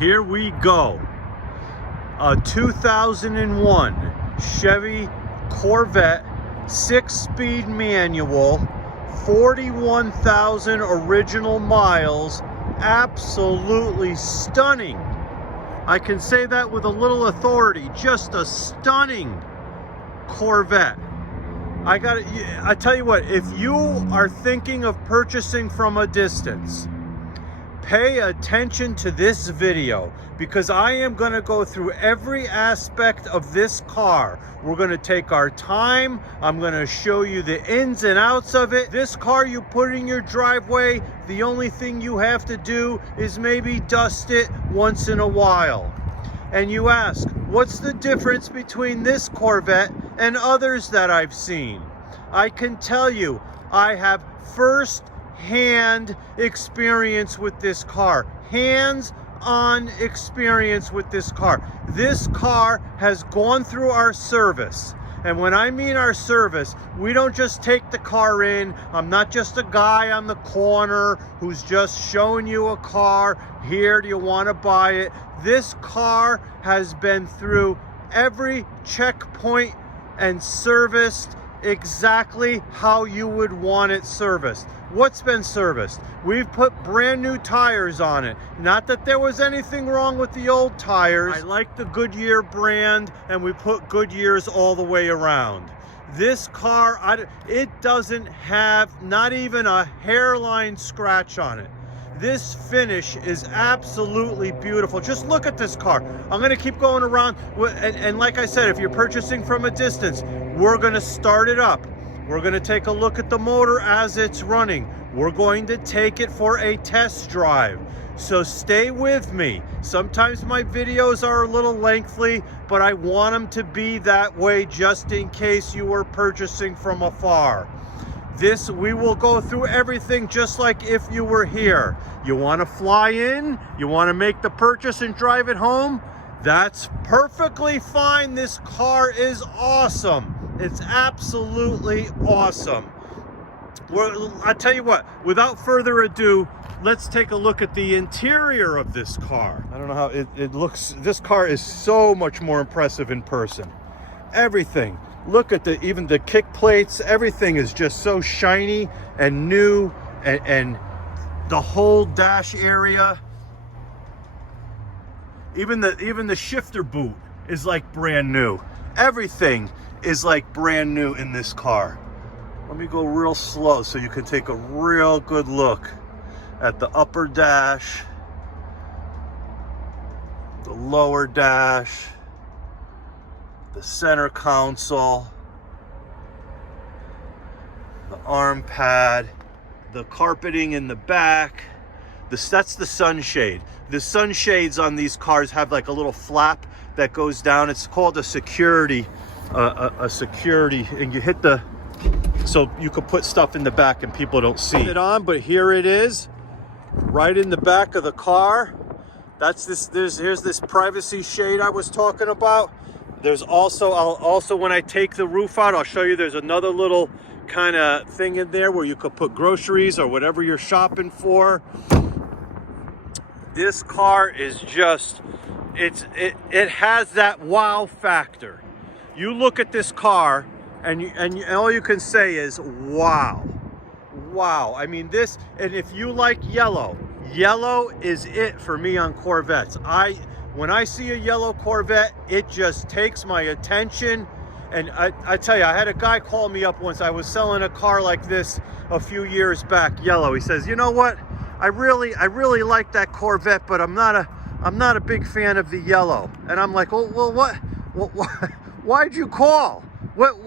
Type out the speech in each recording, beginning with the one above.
Here we go. A 2001 Chevy Corvette 6-speed manual, 41,000 original miles. Absolutely stunning. I can say that with a little authority. Just a stunning Corvette. I tell you what, if you are thinking of purchasing from a distance, pay attention to this video, because I am going to go through every aspect of this car. We're going to take our time. I'm going to show you the ins and outs of it. This car you put in your driveway, the only thing you have to do is maybe dust it once in a while. And you ask, what's the difference between this Corvette and others that I've seen? I can tell you, I have first-hand experience with this car. Hands-on experience with this car. This car has gone through our service. And when I mean our service, we don't just take the car in. I'm not just a guy on the corner who's just showing you a car. Here, do you want to buy it? This car has been through every checkpoint and serviced exactly how you would want it serviced. What's been serviced? We've put brand new tires on it. Not that there was anything wrong with the old tires. I like the Goodyear brand, and we put Goodyears all the way around. This car, it doesn't have not even a hairline scratch on it. This finish is absolutely beautiful. Just look at this car. I'm going to keep going around. And like I said, if you're purchasing from a distance, we're going to start it up. We're going to take a look at the motor as it's running. We're going to take it for a test drive. So stay with me. Sometimes my videos are a little lengthy, but I want them to be that way just in case you were purchasing from afar. We will go through everything just like if you were here. You want to fly in? You want to make the purchase and drive it home? That's perfectly fine. This car is awesome. It's absolutely awesome. I tell you what, without further ado, let's take a look at the interior of this car. I don't know how it looks. This car is so much more impressive in person. Everything. Look at even the kick plates. Everything is just so shiny and new, and the whole dash area. Even the shifter boot is like brand new. Everything is like brand new in this car. Let me go real slow so you can take a real good look at the upper dash, the lower dash, the center console, the arm pad, the carpeting in the back. That's the sunshade. The sunshades on these cars have like a little flap that goes down. It's called a security, and you hit so you could put stuff in the back and people don't see it on, but here it is, right in the back of the car. Here's this privacy shade I was talking about. There's also when I take the roof out, I'll show you, there's another little kind of thing in there where you could put groceries or whatever you're shopping for. This car is just, it has that wow factor. You look at this car and all you can say is wow. Wow. I mean, and if you like yellow is it for me on Corvettes. When I see a yellow Corvette, it just takes my attention. And I tell you, I had a guy call me up once. I was selling a car like this a few years back, yellow. He says, you know what? I really like that Corvette, but I'm not a big fan of the yellow. And I'm like, well, what? Why'd you call?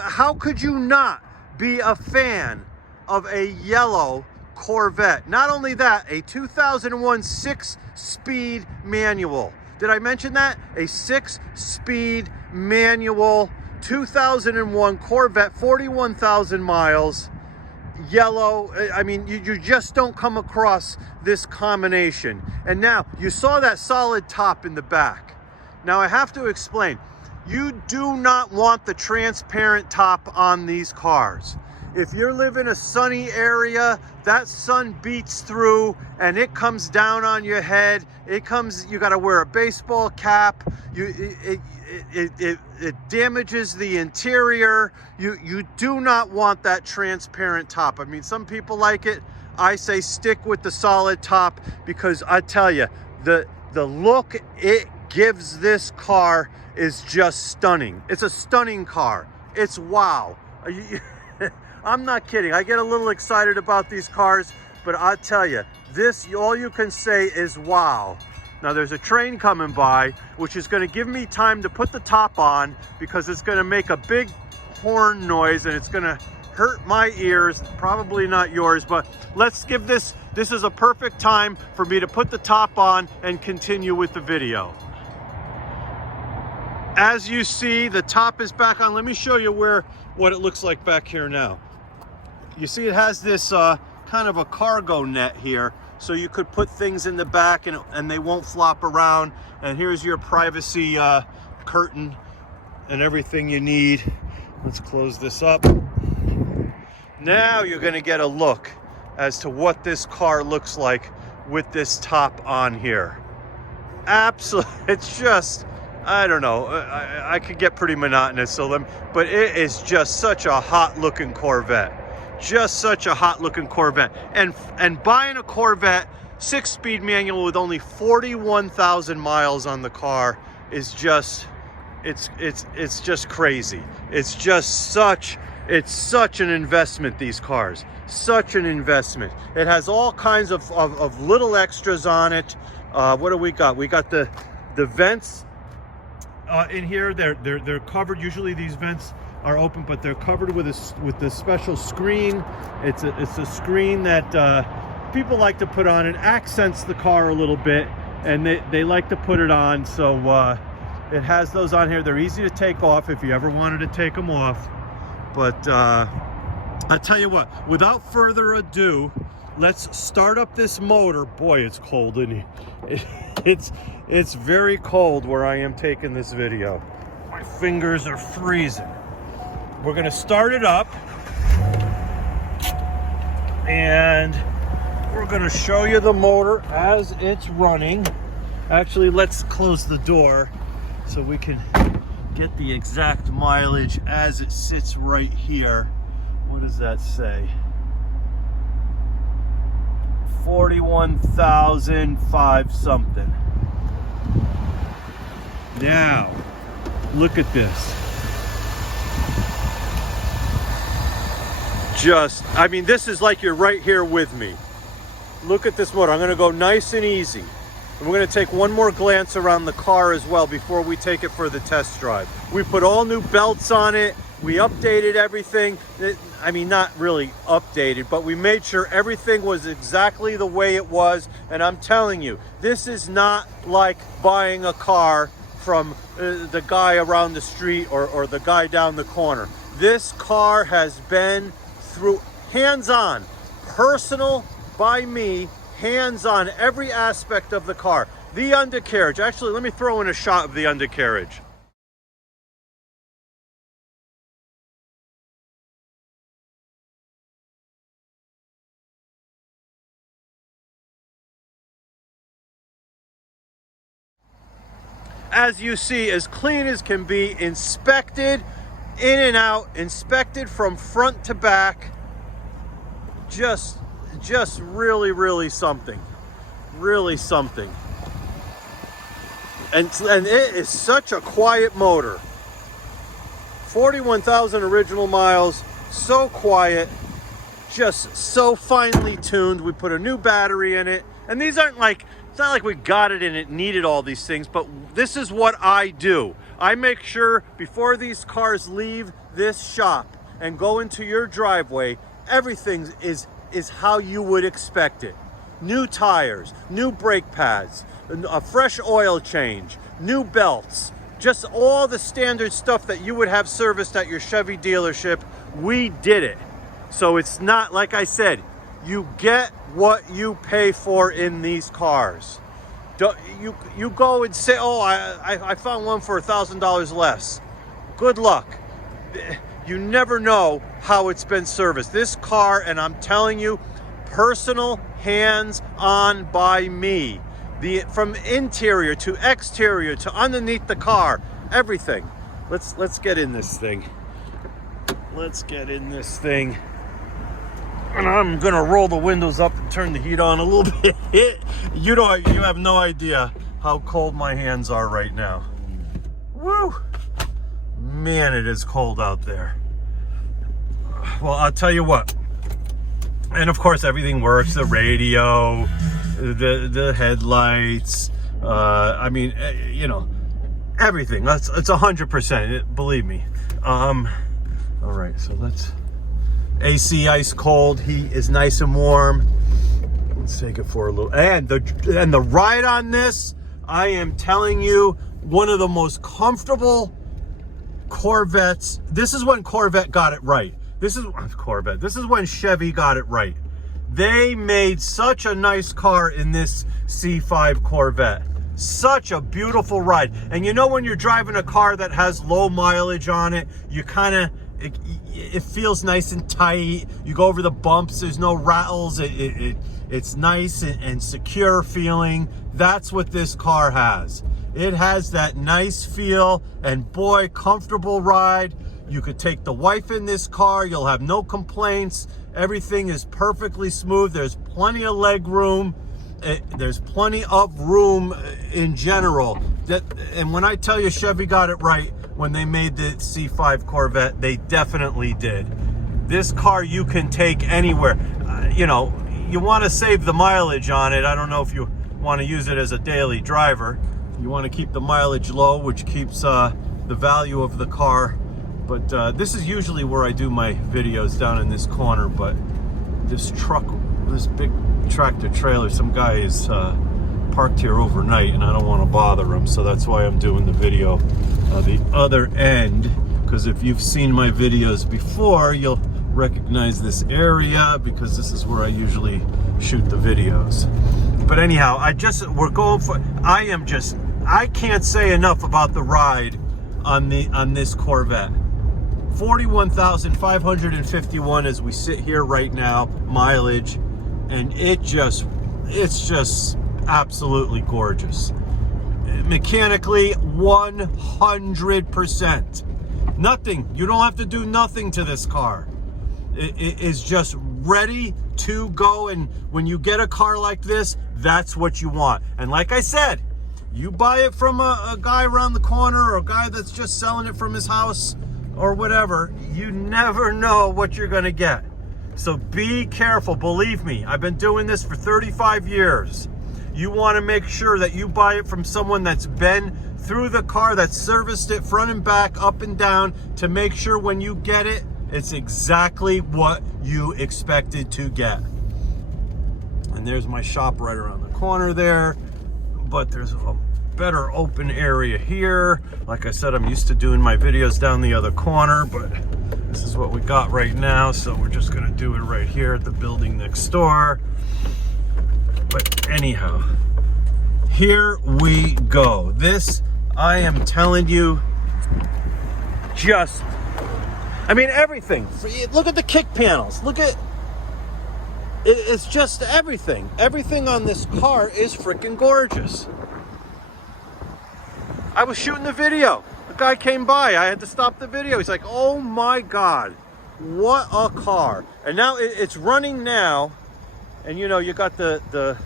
How could you not be a fan of a yellow Corvette? Not only that, a 2001 6-speed manual. Did I mention that? A 6-speed manual 2001 Corvette, 41,000 miles, yellow. I mean, you just don't come across this combination. And now, you saw that solid top in the back. Now, I have to explain. You do not want the transparent top on these cars. If you live in a sunny area, that sun beats through and it comes down on your head. You got to wear a baseball cap. It damages the interior. You do not want that transparent top. I mean, some people like it. I say stick with the solid top, because I tell you, the look it gives this car is just stunning. It's a stunning car. It's wow. I'm not kidding. I get a little excited about these cars, but I tell you, this, all you can say is wow. Now there's a train coming by, which is going to give me time to put the top on, because it's going to make a big horn noise and it's going to hurt my ears. Probably not yours, but let's give this is a perfect time for me to put the top on and continue with the video. As you see, the top is back on. Let me show you what it looks like back here now. You see it has this kind of a cargo net here, so you could put things in the back and they won't flop around. And here's your privacy curtain and everything you need. Let's close this up. Now you're going to get a look as to what this car looks like with this top on here. Absolutely, it's just, I don't know, I could get pretty monotonous, but it is just such a hot looking Corvette. Just such a hot looking Corvette. And buying a Corvette 6-speed manual with only 41,000 miles on the car is just, it's just crazy. It's such an investment, these cars. Such an investment. It has all kinds of little extras on it. What do we got? We got the vents in here. They're covered. Usually these vents are open, but they're covered with this special screen. It's a screen that people like to put on. It accents the car a little bit, and they like to put it on. So it has those on here. They're easy to take off if you ever wanted to take them off. But I tell you what, without further ado, let's start up this motor. Boy, it's cold in here. It's very cold where I am taking this video. My fingers are freezing. We're gonna start it up and we're gonna show you the motor as it's running. Actually, let's close the door so we can get the exact mileage as it sits right here. What does that say? 41,005 something. Now, look at this. I mean, this is like you're right here with me. Look at this motor. I'm gonna go nice and easy. And we're gonna take one more glance around the car as well before we take it for the test drive. We put all new belts on it. We updated everything. I mean, not really updated, but we made sure everything was exactly the way it was. And I'm telling you, this is not like buying a car from the guy around the street or the guy down the corner. This car has been through hands-on, personal by me, hands-on every aspect of the car. The undercarriage, actually, let me throw in a shot of the undercarriage. As you see, as clean as can be, inspected in and out, inspected from front to back. Just really something. Really something. And it is such a quiet motor. 41,000 original miles, so quiet, just so finely tuned. We put a new battery in it, and these aren't like, it's not like we got it and it needed all these things, but this is what I do. I make sure before these cars leave this shop and go into your driveway, everything is how you would expect it. New tires, new brake pads, a fresh oil change, new belts, just all the standard stuff that you would have serviced at your Chevy dealership. We did it. So it's not, like I said, you get what you pay for in these cars. You go and say, oh, I found one for $1,000 less. Good luck. You never know how it's been serviced. This car, and I'm telling you, personal hands-on by me. From interior to exterior to underneath the car, everything. Let's get in this thing. Let's get in this thing. And I'm gonna roll the windows up and turn the heat on a little bit. You have no idea how cold my hands are right now. Woo! Man, it is cold out there. Well, I'll tell you what. And of course, everything works. The radio, the headlights. I mean, you know, everything. It's 100%. Believe me. All right, so let's. AC ice cold, heat is nice and warm. Let's take it for a little. And the ride on this, I am telling you, one of the most comfortable Corvettes. This is when Corvette got it right. This is when Chevy got it right. They made such a nice car in this C5 Corvette. Such a beautiful ride. And you know, when you're driving a car that has low mileage on it, you kind of, it feels nice and tight. You go over the bumps, there's no rattles. It's nice and secure feeling. That's what this car has. It has that nice feel, and boy, comfortable ride. You could take the wife in this car. You'll have no complaints. Everything is perfectly smooth. There's plenty of leg room. There's plenty of room in general. And when I tell you Chevy got it right when they made the C5 Corvette, they definitely did. This car you can take anywhere. You know, you want to save the mileage on it. I don't know if you want to use it as a daily driver. You want to keep the mileage low, which keeps the value of the car. But this is usually where I do my videos, down in this corner. But this truck, this big tractor trailer, some guy is parked here overnight, and I don't want to bother him, so that's why I'm doing the video the other end. Because if you've seen my videos before, you'll recognize this area, because this is where I usually shoot the videos. But anyhow, I can't say enough about the ride on this Corvette. 41,551 as we sit here right now, mileage, and it's just absolutely gorgeous. Mechanically, 100%. Nothing. You don't have to do nothing to this car. It is just ready to go, and when you get a car like this, that's what you want. And like I said, you buy it from a guy around the corner, or a guy that's just selling it from his house or whatever, you never know what you're gonna get. So be careful. Believe me, I've been doing this for 35 years. You want to make sure that you buy it from someone that's been through the car, that's serviced it front and back, up and down, to make sure when you get it, it's exactly what you expected to get. And there's my shop right around the corner there, but there's a better open area here. Like I said, I'm used to doing my videos down the other corner, but this is what we got right now, so we're just gonna do it right here at the building next door. But anyhow, here we go. This, I am telling you, I mean, everything. Look at the kick panels. Look at, it's just everything. Everything on this car is freaking gorgeous. I was shooting the video. The guy came by. I had to stop the video. He's like, oh my God, what a car. And now it's running now. And you know, you got the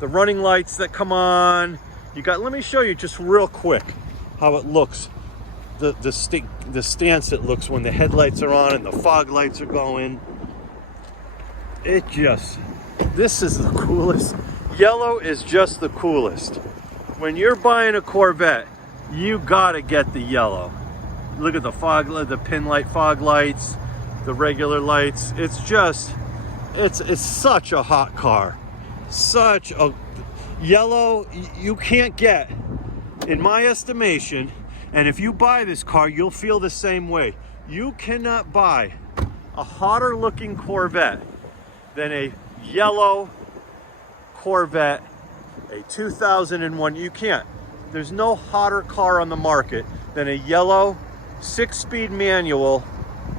running lights that come on. You got, let me show you just real quick how it looks. The stance it looks when the headlights are on and the fog lights are going. This is the coolest. Yellow is just the coolest. When you're buying a Corvette, you gotta get the yellow. Look at the the pin light fog lights, the regular lights. It's such a hot car. Such a yellow you can't get, in my estimation. And if you buy this car, you'll feel the same way. You cannot buy a hotter looking Corvette than a yellow Corvette, a 2001. You can't. There's no hotter car on the market than a yellow 6-speed manual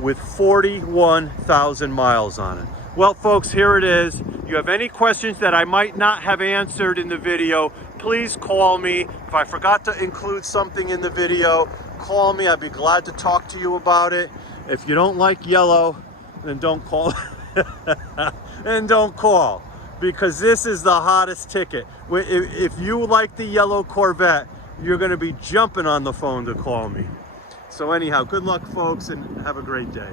with 41,000 miles on it. Well, folks, here it is. You have any questions that I might not have answered in the video, please call me. If I forgot to include something in the video, call me. I'd be glad to talk to you about it. If you don't like yellow, then don't call. And don't call, because this is the hottest ticket. If you like the yellow Corvette, you're going to be jumping on the phone to call me. So anyhow, good luck, folks, and have a great day.